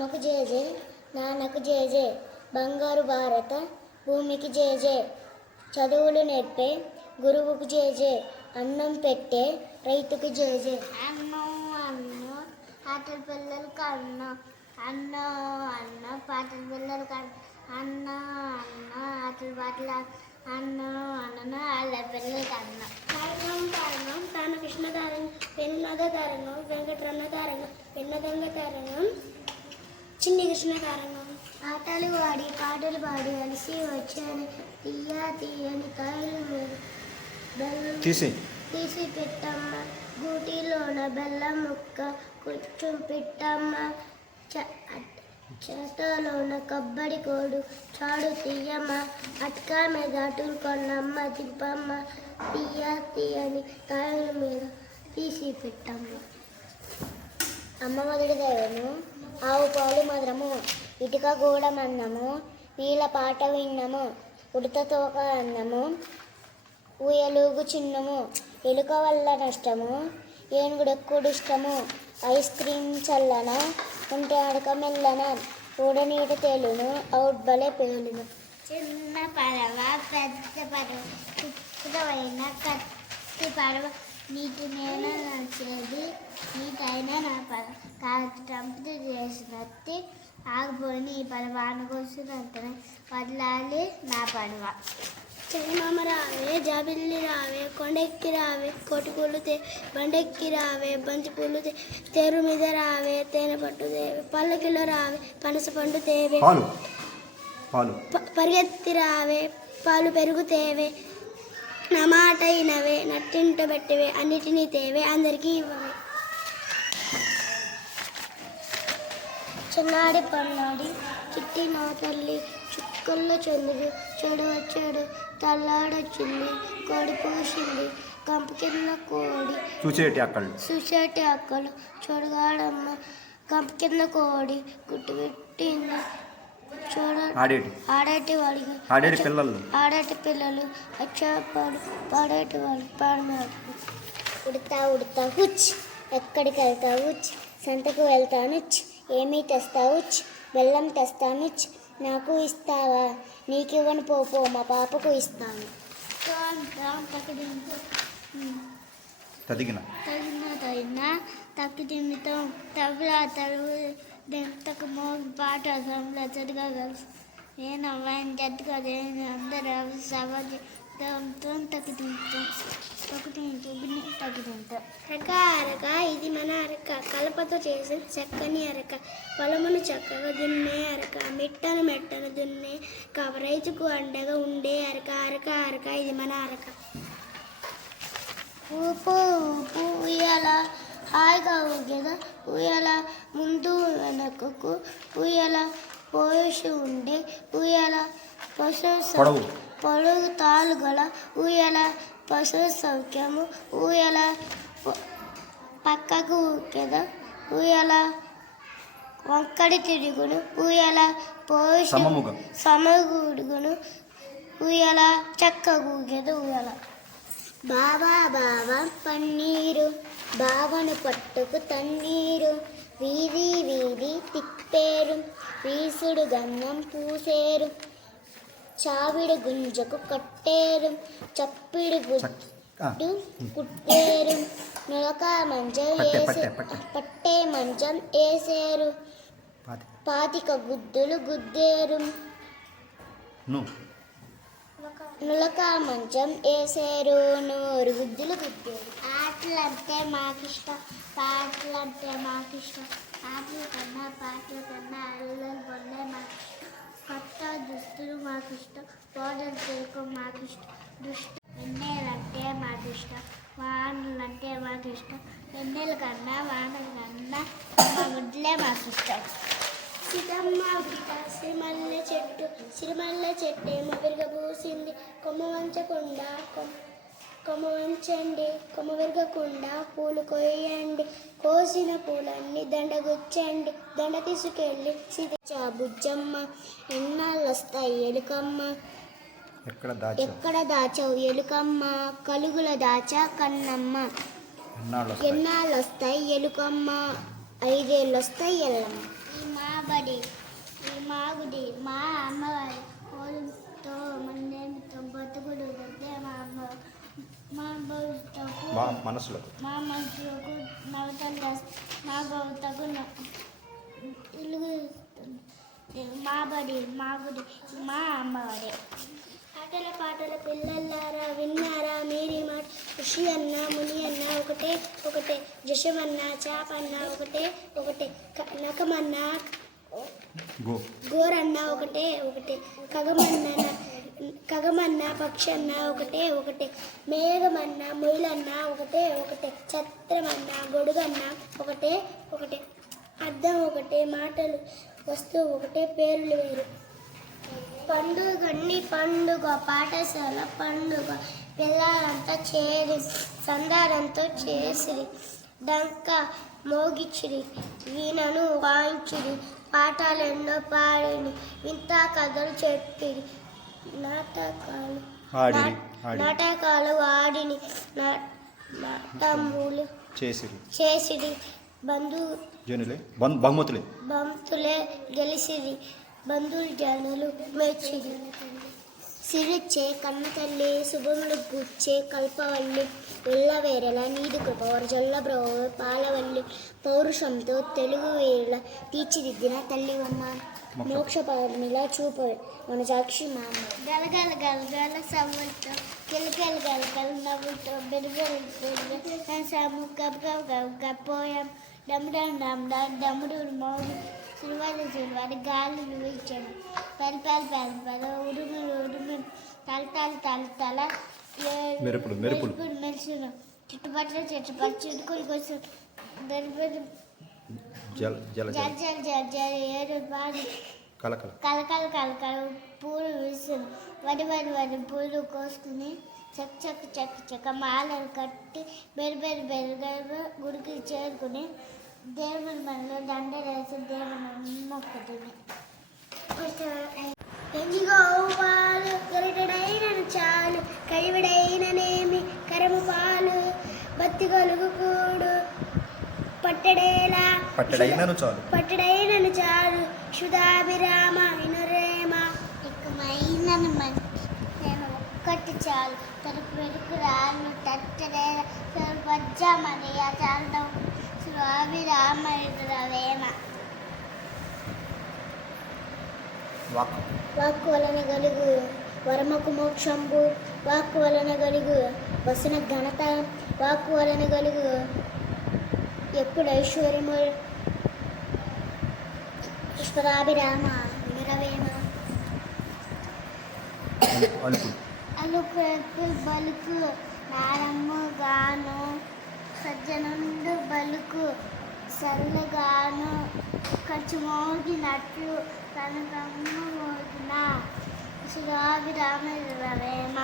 అమ్మకు జయ నాన్నకు జయ బంగారు భారత భూమికి జయ చదువులు నేర్పే గురువుకు జయ అన్నం పెట్టే రైతుకి జయ అన్నం అన్నం ఆటల పిల్లలకు అన్నం. అన్నం అన్నం పాటల పిల్లలకు అన్నం అన్నం ఆటల పాటలు అన్నం అన్నం ఆళ్ళ పిల్లలకి అన్నం. తరంగం తరంగం తాను కృష్ణ తరంగం పెన్నద తరంగం వెంకటరమణ తరంగం పెన్నదంగ తరంగం చిన్ని కృష్ణ తరంగం ఆటలు పాడి పాటలు పాడి అలసి వచ్చాను. తీయ తీయని కాయలు మీద బెల్లం తీసి. తీసి పెట్టమ్మ. గూటిలోన బెల్లం ముక్క కొంచెం పెట్టమ్మ. చేతలోన కబ్బడి కోడు చాడు తీయమ్మ. అట్కా మీద అటులు కొన్నమ్మ దింపమ్మ తీయ తీయని కాయల మీద తీసి పెట్టమ్మ. అమ్మ మొదటి దైవము ఆవు పాలు మధురము ఇటుక గూడమన్నము మన్నము పాట విన్నము ఉడత తోక అన్నము ఊయలుగు చిన్నము ఎలుక వల్ల నష్టము ఏనుగుడెక్కుడు ఇష్టము ఐస్ క్రీమ్ చల్లన ఉంటే అడక మెల్లన ఊడనీట తేలును అవుట్ బలే పేలును. చిన్న పడవ పెద్ద పడవ చిత్రమైన కత్తి పడవ. నీటి మీద నడిచేది నీటైనా నా పడవ కాకి చంపితే చేసినత్తి ఆగిపోయిన ఈ పడవ అనుకొస్తున్నంతనే వదలాలి నా పడవ చందమామ రావే జాబిల్లి రావే కొండెక్కి రావే కోటి పూలు తే బండెక్కి రావే బంతి పూలు తే తేరు మీద రావే తేనె పట్టు తేవే పల్లకిలో రావే పనస పండు తేవే. పరిగెత్తి రావే పాలు పెరుగు తేవే నా మాట అయినవే నట్టింట పెట్టవే అన్నిటినీ తేవే అందరికీ ఇవ్వవే. చిన్నాడి పన్నాడి చిట్టి నా తల్లి చుక్కల్లో చంద్రుడు చెడు వచ్చాడు తల్లాడొచ్చింది కోడి పూసింది కంప కింద కోడి. చూసేటి అక్కడ సుచేటి అక్కలు చూడగాడమ్మ కంప కింద కోడి గుట్టు పెట్టింది ఆడేటి ఆడేటి? వాడికి ఆడేటి పిల్లలు? ఆడేటి పిల్లలు వచ్చేపాడు పాడేటి వాళ్ళు పాడమాడు ఉడతా ఉడతా హుచ్ ఎక్కడికి వెళ్తావు సంతకు వెళ్తాను ఏమీ తెస్తావు బెల్లం తెస్తాను నాకు ఇస్తావా? నీకు ఇవ్వను పోపో మా పాపకు ఇస్తాను. తగిన తగిన. తక్కి తిమ్మితో తబలా తరువు దెంతకు మోగి పాట సంలో చెడుగా కలిసి నేను అవ్వాయిని జట్టుగా నేను అందరూ సవాజీ అరక అరక ఇది మన అరక. కలపతో చేసిన చక్కని అరక. పొలమును చక్కగా దున్నే అరక. మెట్టను మెట్టను దున్నే కవరైతుకు అండగా ఉండే అరక. అరక అరక ఇది మన అరక. ఊపు ఊపు ఉయ్యాల హాయిగా ఊగేదా ఉయ్యాల ముందు వెనకకు ఉయ్యాల పోసి ఉండే ఉయ్యాల పశు పొడుగు తాలు గల ఊయల పశు సౌఖ్యము ఊయల పక్కకు ఊకేదా ఊయల వంకడి తిరుగును ఊయల పోషి. సమగుడుగును ఊయల చక్క ఊగేది ఊయల బాబా బాబా పన్నీరు బావను పట్టుకు తన్నీరు వీధి వీధి తిప్పేరు వీసుడు గన్నం పూసేరు చావిడి గుంజకు కట్టేరు చప్పిడి గుడ్డు కుట్టేరు నులక మంచం వేసే పట్టే, మంచం వేసేరు పాతి. పాతిక గుద్దులు గుద్దేరు. నులక మంచం వేసారు నూరు గుద్దులు గుద్దేరు. ఆటలంటే మాకిష్టం పాటలంటే మాకిష్టం. ఆటల కన్నా పాటల కన్నా అల్లలు పొందే మాకు కొత్త దుస్తులు మాకిష్టం పోటలు చేయకం మాకిష్టం. దుష్ట వెన్నెలంటే మాకిష్టం వానలంటే మాకిష్టం. వెన్నెల కన్నా వానల కన్నా మా గుడ్లే మాకిష్టం. సీతమ్మ పుట్ట సిరిమల్లె చెట్టు సిరిమల్లె చెట్టేమో విరగబూసింది కొమ్మ వంచకుండా కొమ్మ వంచండి కొమ్మ విరగకుండా పూలు కొయ్యండి. కోసిన పూలన్నీ దండగుచ్చండి దండ తీసుకెళ్ళి సీత బుజ్జమ్మ ఎన్నాళ్ళు వస్తాయి ఎలుకమ్మ? ఎక్కడ దాచా ఎక్కడ దాచావు ఎలుకమ్మ? కలుగుల దాచా కన్నమ్మ? ఎన్నాళ్ళు వస్తాయి ఎలుకమ్మ? ఐదేళ్ళు వస్తాయి ఎల్లమ్మ ఈ మా బడి మా మనసులో మా మనసులకు నవతలు మా భవతకు ఇలుగు మా బడి మా గుడి మా అమ్మవారి ఆటల పాటల పిల్లలారా విన్నారా మీరి మాట? ఋషి అన్న ముని అన్న ఒకటే ఒకటే. జశమన్న చాపన్న ఒకటే ఒకటే. నకమన్న గోరన్న ఒకటే ఒకటే. కగమన్న కగమన్న పక్షన్న ఒకటే ఒకటే. మేఘమన్న ముయిలన్న ఒకటే ఒకటే. ఛత్రమన్న గొడుగన్న ఒకటే ఒకటే. అద్దం ఒకటే మాటలు వస్తువు ఒకటే పేర్లు వేరు. పండుగన్ని పండుగ పాఠశాల పండుగ పిల్లలంతా చేరి సందారంతో చేసిరి. డంక మోగిచ్చిరి వీణను వాయించిరి పాఠాలు ఎన్నో పాడిని వింత కథలు చెప్పిరి. నాటకాలు. ఆడిరి నాటకాలు ఆడిని. నాటములు చేసిరి. చేసిరి. బంధు జనులే. బహుమతులే. బంతులే గెలిసిరి. బంధువులు జనులు మెచ్చిరి. సిరిచ్చే కన్న తల్లి శుభములు గుచ్చే కల్పవల్లి. ఉల్లవేరల నీది కృప వరజల్ల బ్రో పాలవల్లి పౌరుషంతో తెలుగు వేరుల తీర్చిదిద్దిన తల్లివమ్మ. మోక్ష పౌర్ణిలా చూపు మన సాక్షి మామ గలగల గలగల సవ్వతో కిలకల గలగల నవ్వుతో బెరుగలు సాము గబ్ గబ్ గబ్ గపోయాం డమ్ డమ్ డమ్ డమ్ డమ్ముడు మోడు సిల్వారి సిల్వారి గాలి వీచాను పల్ పల్ పల్ పల్ ఉడుములు తల తల తల తల మెరుపులు, మెరుపులు. చుట్టుపక్కల చుట్టుపక్కల కోసం జల జల జల. జల్ జల్ జల్ జల్ ఏడు పాడు కలకల కలకల కలకల పూలు విసురు వడి వడి వడి పూలు కోసుకుని చక్క చక్క చక్క చక్క మాలలు కట్టి బెరు బెరు బెరు బెరు గుడికి చేరుకుని దేవుని మనలో దండ వేసి దేవుని మొక్కుతుంది. ఎంజిగో పాలు గరిటెడైన చాలు కడివిడైననేమి కరము పాలు బత్తి గలుగు కూడు పట్టడేలా. పట్టడైనను చాలు. పట్టుడైనను చాలు శుధాభిరామ వినురేమ. ఇకమైనను మంచి నేను ఒక్కటి చాలు. తనకు వెనుక రాను తట్టడే సర్వజ్జమని చాలడం. శుధాభిరామ వినురవేమ వాక్ వాక్కు వలన గలుగు వరమకు మోక్షంబు. వాక్కు వలన గలుగు వసన ఘనత. వాక్కు వలన గలుగు ఎప్పుడు ఐశ్వర్యము. పుష్పరాభిరామ వినరవేమ. అలుపు బలుకు నారమ్ము గాను. సజ్జనుండు బలుకు సల్లగాను. ఖర్చు మోగినట్లు తన కమ్ము మోగిన శివాభిరామ రవేమ